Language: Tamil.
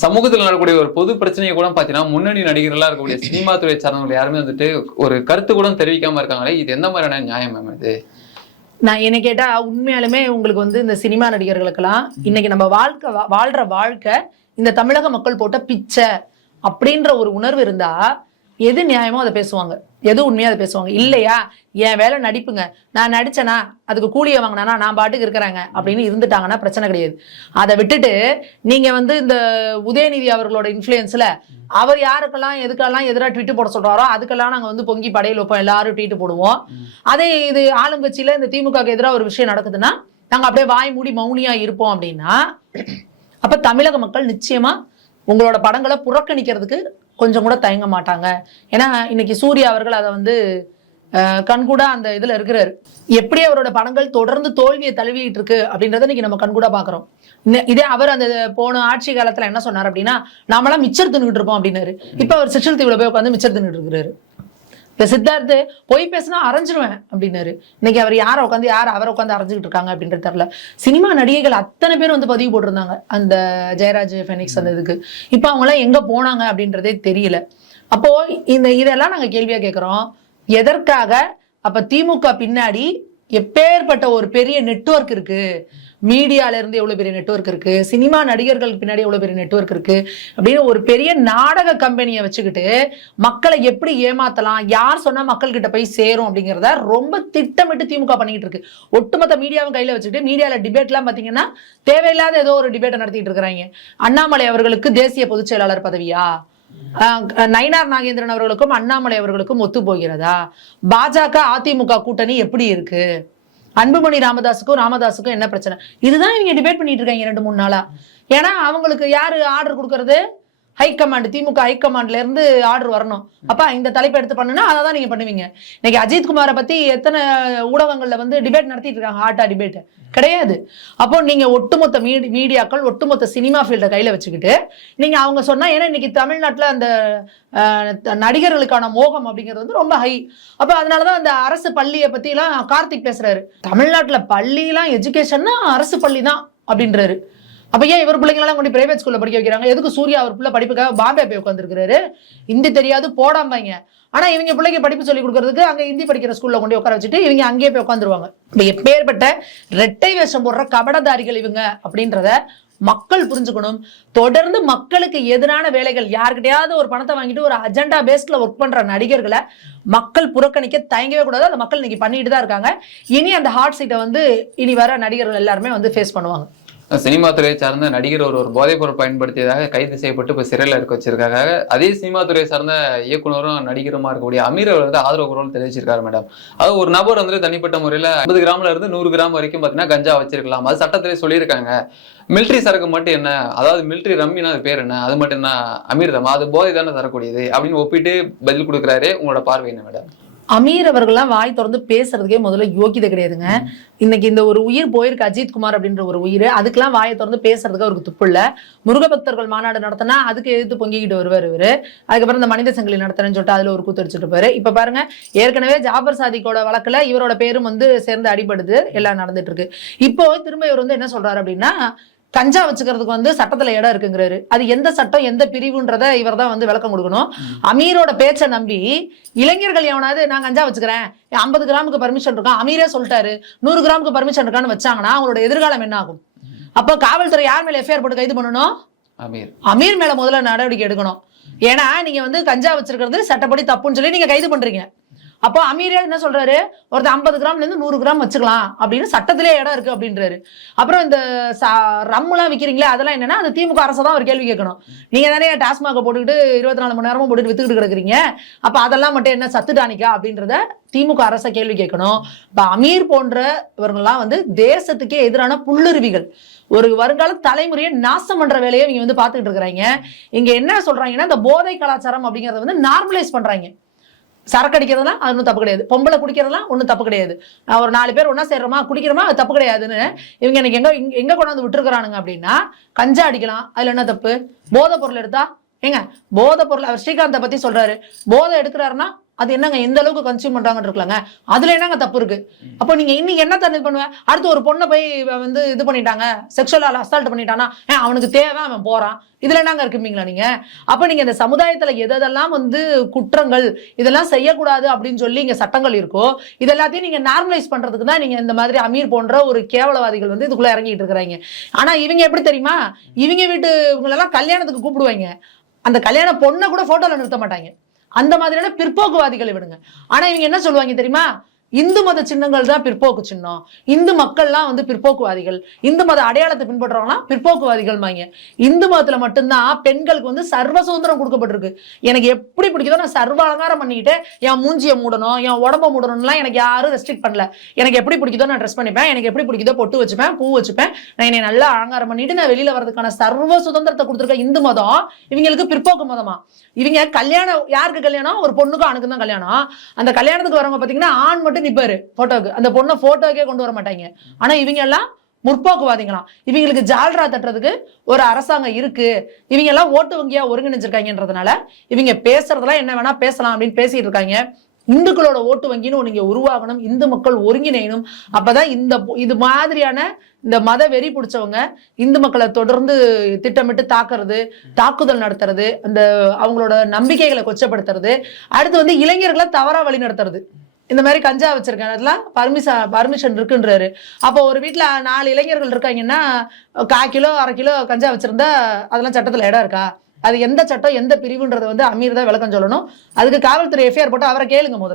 சமூகத்தில் நடக்கக்கூடிய ஒரு பொது பிரச்சனையை கூட பாத்தீங்கன்னா முன்னணி நடிகர்களா இருக்கக்கூடிய சினிமா துறை சார்ந்தவங்க யாருமே வந்துட்டு ஒரு கருத்து கூட தெரிவிக்காம இருக்காங்களே இது எந்த மாதிரியான நியாயம் மேம் இது? நான் என்ன கேட்டா உண்மையாலுமே உங்களுக்கு வந்து இந்த சினிமா நடிகர்களுக்கெல்லாம் இன்னைக்கு நம்ம வாழ்க்கை வா- வாழ்ற வாழ்க்கை இந்த தமிழக மக்கள் போட்ட பிச்சை அப்படின்ற ஒரு உணர்வு இருந்தா எது நியாயமோ அதை பேசுவாங்க. எது உண்மையாக அதை பேசுவாங்க. இல்லையா? என் வேலை நடிப்புங்க. நான் நடித்தேனா அதுக்கு கூலியை வாங்கினா நான் பாட்டுக்கு இருக்கிறேங்க அப்படின்னு இருந்துட்டாங்கன்னா பிரச்சனை கிடையாது. அதை விட்டுட்டு நீங்கள் வந்து இந்த உதயநிதி அவர்களோட இன்ஃப்ளூயன்ஸில் அவர் யாருக்கெல்லாம் எதுக்கெல்லாம் எதிராக ட்வீட் போட சொல்கிறாரோ அதுக்கெல்லாம் நாங்கள் வந்து பொங்கி படையில் வைப்போம். எல்லாரும் ட்வீட் போடுவோம். அதே இது ஆளுங்கட்சியில் இந்த திமுகக்கு எதிராக ஒரு விஷயம் நடக்குதுன்னா நாங்கள் அப்படியே வாய் மூடி மௌனியாக இருப்போம் அப்படின்னா அப்போ தமிழக மக்கள் நிச்சயமாக உங்களோட படங்களை புறக்கணிக்கிறதுக்கு கொஞ்சம் கூட தயங்க மாட்டாங்க. ஏன்னா இன்னைக்கு சூர்யா அவர்கள் அதை வந்து கண்கூடா அந்த இதுல இருக்கிறாரு. எப்படி அவரோட படங்கள் தொடர்ந்து தோல்வியை தழுவிட்டு இருக்கு அப்படின்றத இன்னைக்கு நம்ம கண்கூடா பாக்குறோம். இதே அவர் அந்த போன ஆட்சி காலத்துல என்ன சொன்னார் அப்படின்னா நாமெல்லாம் மிச்சர் தின்னுட்டு இருப்போம் அப்படின்னாரு. இப்ப அவர் சிற்றல் தீவுல போய் உட்காந்து மிச்சர் தின்னுட்டு இருக்கிறாரு. இப்ப சித்தார்த்து பொய் பேசினா அரைஞ்சிருவேன் அப்படின்னாரு. இன்னைக்கு அவர் யாரை உட்காந்து யார் அவரை உட்காந்து அரைஞ்சிக்கிட்டு இருக்காங்க அப்படின்றது தெரியல. சினிமா நடிகைகள் அத்தனை பேர் வந்து பதிவு போட்டிருந்தாங்க அந்த ஜெயராஜ் ஃபெனிக்ஸ் அந்த இதுக்கு. இப்ப அவங்க எல்லாம் எங்க போனாங்க அப்படின்றதே தெரியல. அப்போ இந்த இதெல்லாம் நாங்க கேள்வியா கேட்கிறோம் எதற்காக? அப்ப திமுக பின்னாடி எப்பேற்பட்ட ஒரு பெரிய நெட்வொர்க் இருக்கு. மீடியால இருந்து எவ்வளவு பெரிய நெட்வொர்க் இருக்கு? சினிமா நடிகர்களுக்கு பின்னாடி எவ்வளவு பெரிய நெட்வொர்க் இருக்கு? அப்படின்னு ஒரு பெரிய நாடக கம்பெனியை வச்சுக்கிட்டு மக்களை எப்படி ஏமாத்தலாம்? யார் சொன்னா மக்கள் கிட்ட போய் சேரும் அப்படிங்கிறத ரொம்ப திட்டமிட்டு திமுக பண்ணிக்கிட்டு இருக்கு. ஒட்டுமொத்த மீடியாவும் கையில வச்சுக்கிட்டு மீடியால டிபேட்லாம் பாத்தீங்கன்னா தேவையில்லாத ஏதோ ஒரு டிபேட்டை நடத்திட்டு இருக்கிறாங்க. அண்ணாமலை அவர்களுக்கு தேசிய பொதுச் செயலாளர் பதவியா? ஆஹ் நயினார் நாகேந்திரன் அவர்களுக்கும் அண்ணாமலை அவர்களுக்கும் ஒத்து போகிறதா? பாஜக அதிமுக கூட்டணி எப்படி இருக்கு? அன்புமணி ராமதாஸுக்கும் ராமதாஸுக்கும் என்ன பிரச்சனை? இதுதான் இவங்க டிபேட் பண்ணிட்டு இருக்காங்க ரெண்டு மூணு நாளா. ஏன்னா அவங்களுக்கு யாரு ஆர்டர் கொடுக்கறது? ஹைகமாண்ட் திமுக ஹைகமாண்ட்ல இருந்து ஆர்டர் வரணும். அப்பா இந்த தலைப்பு எடுத்து பண்ணுனா அதை தான் நீங்க பண்ணுவீங்க. இன்னைக்கு அஜித் குமாரை பத்தி எத்தனை ஊடகங்கள்ல வந்து டிபேட் நடத்திட்டு இருக்காங்க ஹாட்டா டிபேட் கிடையாது. அப்போ நீங்க ஒட்டுமொத்த மீடி மீடியாக்கள் ஒட்டுமொத்த சினிமா ஃபீல்டை கையில வச்சுக்கிட்டு நீங்க அவங்க சொன்னா ஏன்னா இன்னைக்கு தமிழ்நாட்டுல அந்த நடிகர்களுக்கான மோகம் அப்படிங்கிறது வந்து ரொம்ப ஹை அப்போ அதனாலதான் அந்த அரசு பள்ளியை பத்தி எல்லாம் கார்த்திக் பேசுறாரு. தமிழ்நாட்டுல பள்ளியெல்லாம் எஜுகேஷன்னா அரசு பள்ளி தான் அப்படின்றாரு. அப்ப ஏன் இவர் பிள்ளைங்களாம் கொண்டு பிரைவேட் ஸ்கூல்ல படிக்க வைக்கிறாங்க? எதுக்கு சூர்யா அவர் பிள்ளை படிப்புக்காக பாம்பே போய் உட்காந்துருக்காரு ஹிந்தி தெரியாது போடாமங்க. ஆனா இவங்க பிள்ளைக்கு படிப்பு சொல்லி கொடுக்கறதுக்கு அங்க ஹிந்தி படிக்கிற ஸ்கூல்ல கொண்டு உட்கார வச்சுட்டு இவங்க அங்கேயே போய் உட்காந்துருவாங்க இப்ப எப்பேற்பட்ட ரெட்டை வேஷம் போடுற கபடதாரிகள் இவங்க அப்படின்றத மக்கள் புரிஞ்சுக்கணும். தொடர்ந்து மக்களுக்கு எதிரான வேலைகள் யாருக்கிட்டையாவது ஒரு பணத்தை வாங்கிட்டு ஒரு அஜெண்டா பேஸ்ட்ல ஒர்க் பண்ற நடிகர்களை மக்கள் புறக்கணிக்க தயங்கவே கூடாது. அந்த மக்கள் இன்னைக்கு பண்ணிட்டு தான் இருக்காங்க. இனி அந்த ஹார்ட் சீட்டை வந்து இனி வர நடிகர்கள் எல்லாருமே வந்து ஃபேஸ் பண்ணுவாங்க. சினிமா துறையை சார்ந்த நடிகர் ஒரு ஒரு போதைப் பொருள் பயன்படுத்தியதாக கைது செய்யப்பட்டு இப்போ சிறையில் இருக்க வச்சிருக்காங்க. அதே சினிமா துறையை சார்ந்த இயக்குனரும் நடிகருமா இருக்கக்கூடிய அமீர் அவர் வந்து ஆதரவு குரல் தெரிவிச்சிருக்காரு மேடம் அது ஒரு நபர் வந்து தனிப்பட்ட முறையில் ஐம்பது கிராம்ல இருந்து நூறு கிராம் வரைக்கும் பார்த்தீங்கன்னா கஞ்சா வச்சிருக்கலாம். அது சட்டத்திலே சொல்லியிருக்காங்க. மிலிட்ரி சரக்கு மட்டும் என்ன? அதாவது மிலிட்ரி ரம்மினா அது பேர் என்ன? அது மட்டும் என்ன? அமிர்தமா அது போதை தானே தரக்கூடியது அப்படின்னு ஒப்பிட்டு பதில் கொடுக்குறாரு. உங்களோட பார்வை என்ன மேடம் அமீர் அவர்கள்லாம் வாய் திறந்து பேசுறதுக்கே முதல்ல யோகிதை கிடையாதுங்க. இன்னைக்கு இந்த ஒரு உயிர் போயிருக்கு அஜித் குமார் அப்படின்ற ஒரு உயிர். அதுக்கெல்லாம் வாயை திறந்து பேசுறதுக்கு அவருக்கு துப்பு இல்ல. முருகபக்தர்கள் மாநாடு நடத்தினா அதுக்கு எதிர்த்து பொங்கிக்கிட்டு வருவார் இவரு. அதுக்கப்புறம் இந்த மனித சங்கிலி நடத்துறேன்னு சொல்லிட்டு அதுல ஒரு கூத்தடிச்சிட்டு இருப்பாரு. இப்ப பாருங்க ஏற்கனவே ஜாபர் சாதிக்கோட வழக்குல இவரோட பேரும் வந்து சேர்ந்து அடிபடுது. எல்லாம் நடந்துட்டு இருக்கு. இப்போ திரும்ப இவர் வந்து என்ன சொல்றாரு அப்படின்னா கஞ்சா வச்சுக்கிறதுக்கு வந்து சட்டத்துல இடம் இருக்குங்கிறாரு. அது எந்த சட்டம் எந்த பிரிவுன்றத இவர் தான் வந்து விளக்கம் கொடுக்கணும். அமீரோட பேச்சை நம்பி இளைஞர்கள் எவனாவது நான் கஞ்சா வச்சுக்கிறேன் ஐம்பது கிராமுக்கு பர்மிஷன் இருக்கான் அமீரே சொல்லிட்டாரு. நூறு கிராமுக்கு பர்மிஷன் இருக்கான்னு வச்சாங்கன்னா அவங்களோட எதிர்காலம் என்ன ஆகும்? அப்போ காவல்துறை யார் மேல எஃப்ஐஆர் போட்டு கைது பண்ணணும்? அமீர். அமீர் மேல முதல்ல நடவடிக்கை எடுக்கணும். ஏன்னா நீங்க வந்து கஞ்சா வச்சிருக்கிறது சட்டப்படி தப்புன்னு சொல்லி நீங்க கைது பண்றீங்க. அப்போ அமீரே என்ன சொல்றாரு? ஒருத்தர் ஐம்பது கிராம்ல இருந்து நூறு கிராம் வச்சுக்கலாம். அப்படின்னு சட்டத்திலே இடம் இருக்கு அப்படின்றாரு. அப்புறம் இந்த ச- ரம்முலாம் விக்கிறீங்களே அதெல்லாம் என்னன்னா அது திமுக அரசை தான் ஒரு கேள்வி கேட்கணும். நீங்க தானே டாஸ்மாக போட்டுக்கிட்டு இருபத்தி நாலு மணி நேரமும் போட்டுட்டு வித்துக்கிட்டு கிடக்குறீங்க. அப்ப அதெல்லாம் மட்டும் என்ன சத்து டானிக்கா அப்படின்றத திமுக அரசை கேள்வி கேட்கணும். இப்ப அமீர் போன்ற இவங்கெல்லாம் வந்து தேசத்துக்கே எதிரான புல்லுருவிகள். ஒரு வருங்கால தலைமுறையை நாசம் பண்ற வேலையை இவங்க வந்து பார்த்துக்கிட்டு இருக்கிறாங்க. இங்க என்ன சொல்றாங்கன்னா இந்த போதை கலாச்சாரம் அப்படிங்கறத வந்து நார்மலைஸ் பண்றாங்க. சரக்கு அடிக்கிறதுலாம் அது ஒன்றும் தப்பு கிடையாது. பொம்பளை குடிக்கிறதுலாம் ஒன்றும் தப்பு கிடையாது. ஒரு நாலு பேர் ஒன்றா சேர்றோமா? குடிக்கிறோமா? அது தப்பு கிடையாதுன்னு இவங்க எனக்கு எங்க இங்க- எங்க கொண்டாந்து விட்டுருக்குறானுங்க அப்படின்னா கஞ்சா அடிக்கலாம். அதுல என்ன தப்பு? போதை பொருள் எடுத்தா? ஏங்க போதை பொருள் அவர் ஸ்ரீகாந்தை பத்தி சொல்றாரு. போதை எடுக்கிறாருன்னா அது என்னங்க எந்த அளவுக்கு கன்சியூம் பண்றாங்கன்னு இருக்கலாங்க அதுல என்னங்க தப்பு இருக்கு? அப்போ நீங்க இன்னைக்கு என்ன தண்ணி பண்ணுவேன் அடுத்து ஒரு பொண்ணை போய் வந்து இது பண்ணிட்டாங்க செக்ஷுவல் அசால்ட் பண்ணிட்டானா அவனுக்கு தேவை அவன் போறான். இதுல என்னங்க இருக்குமீங்களா நீங்க? அப்ப நீங்க இந்த சமுதாயத்துல எதெல்லாம் வந்து குற்றங்கள் இதெல்லாம் செய்யக்கூடாது அப்படின்னு சொல்லி இங்க சட்டங்கள் இருக்கோ இது எல்லாத்தையும் நீங்க நார்மலைஸ் பண்றதுக்கு தான் நீங்க இந்த மாதிரி அமீர் போன்ற ஒரு கேவலவாதிகள் வந்து இதுக்குள்ள இறங்கிட்டு இருக்கிறாங்க. ஆனா இவங்க எப்படி தெரியுமா? இவங்க வீட்டு இவங்களெல்லாம் கல்யாணத்துக்கு கூப்பிடுவாங்க. அந்த கல்யாண பொண்ணை கூட போட்டோல நிறுத்த மாட்டாங்க. அந்த மாதிரியான பிற்போக்குவாதிகளை விடுங்க. ஆனா இவங்க என்ன சொல்லுவாங்க தெரியுமா? இந்து மத சின்னங்கள் தான் பிற்போக்கு சின்னம். இந்து மக்கள்லாம் வந்து பிற்போக்குவாதிகள். இந்து மத அடையாளத்தை பின்பற்றுறவங்களாம் பிற்போக்குவாதிகள் இந்து மதத்துல மட்டும்தான் பெண்களுக்கு வந்து சர்வ சுதந்திரம் கொடுக்கப்பட்டிருக்கு. எனக்கு எப்படி பிடிக்குதோ நான் சர்வ அலங்காரம் பண்ணிக்கிட்டு என் மூஞ்சியை மூடணும் என் உடம்ப மூடணும்லாம் எனக்கு யாரும் ரெஸ்ட்ரிக்ட் பண்ணல. எனக்கு எப்படி பிடிக்குதோ நான் ட்ரெஸ் பண்ணிப்பேன் எனக்கு எப்படி பிடிக்குதோ பொட்டு வச்சுப்பேன் பூ வச்சுப்பேன். நான் என்னை நல்லா அலங்காரம் பண்ணிட்டு நான் வெளியில வரதுக்கான சர்வ சுதந்திரத்தை கொடுத்துருக்க இந்து மதம் இவங்களுக்கு பிற்போக்கு மதமா? இவங்க கல்யாணம் யாருக்கு கல்யாணம்? ஒரு பொண்ணுக்கும் ஆணுக்கும் தான் கல்யாணம். அந்த கல்யாணத்துக்கு வரவங்க பாத்தீங்கன்னா ஆண் மட்டும் நிப்பாரு போட்டோக்கு அந்த பொண்ணை போட்டோக்கே கொண்டு வர மாட்டாங்க. ஆனா இவங்க எல்லாம் முற்போக்குவாதிங்களாம். இவங்களுக்கு ஜால்ரா தட்டுறதுக்கு ஒரு அரசாங்கம் இருக்கு. இவங்க எல்லாம் ஓட்டு வங்கியா ஒருங்கிணைஞ்சிருக்காங்கன்றதுனால இவங்க பேசுறதெல்லாம் என்ன வேணா பேசலாம் அப்படின்னு பேசிட்டு இருக்காங்க. இந்துக்களோட ஓட்டு வங்கின்னு நீங்க உருவாகணும். இந்து மக்கள் ஒருங்கிணையணும். அப்பதான் இந்த இது மாதிரியான இந்த மத வெறி பிடிச்சவங்க இந்து மக்களை தொடர்ந்து திட்டமிட்டு தாக்குறது தாக்குதல் நடத்துறது அந்த அவங்களோட நம்பிக்கைகளை கொச்சப்படுத்துறது. அடுத்து வந்து இளைஞர்களை தவறா வழி நடத்துறது இந்த மாதிரி கஞ்சா வச்சிருக்கேன் அதெல்லாம் பர்மிஷன் பர்மிஷன் இருக்குன்றாரு. அப்போ ஒரு வீட்டில் நாலு இளைஞர்கள் இருக்காங்கன்னா கால் கிலோ அரை கிலோ கஞ்சா வச்சிருந்தா அதெல்லாம் சட்டத்தில் இடம் இருக்கா? அது எந்த சட்டம் எந்த பிரிவுன்றதை வந்து அமீர் தான் விளக்கம் சொல்லணும். அதுக்கு காவல்துறை எஃப்ஐஆர் போட்டு அவரை கேளுங்க முதல்ல.